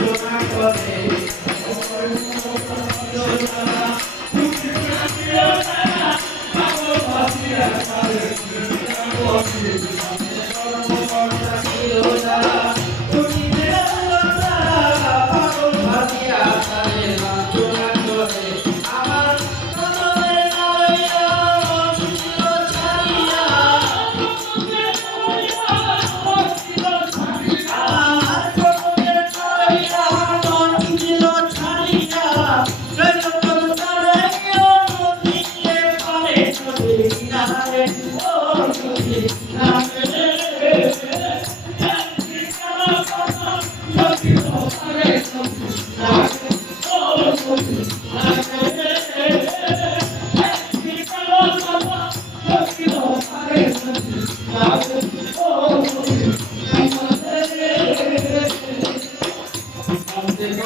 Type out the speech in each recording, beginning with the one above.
তোমার পথে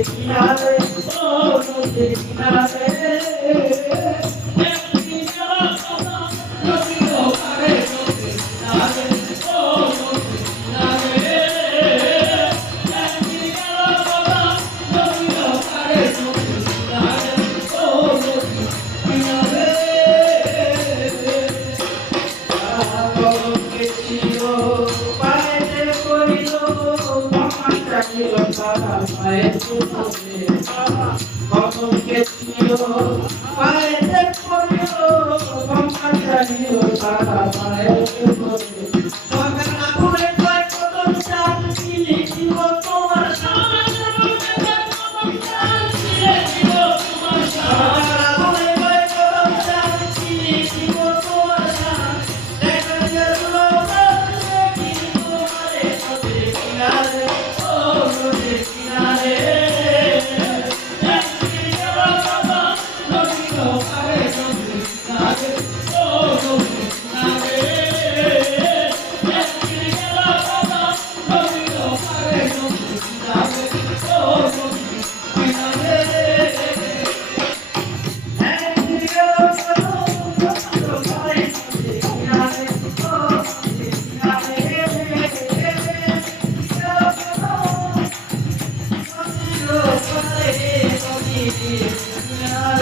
తెలిసినారే ఓ తెలిసినారే ছিল তারা মায়ের কোলে কমকে ছিল মায়ের কোলে কমকা ছিল তারা মায়ের Yeah.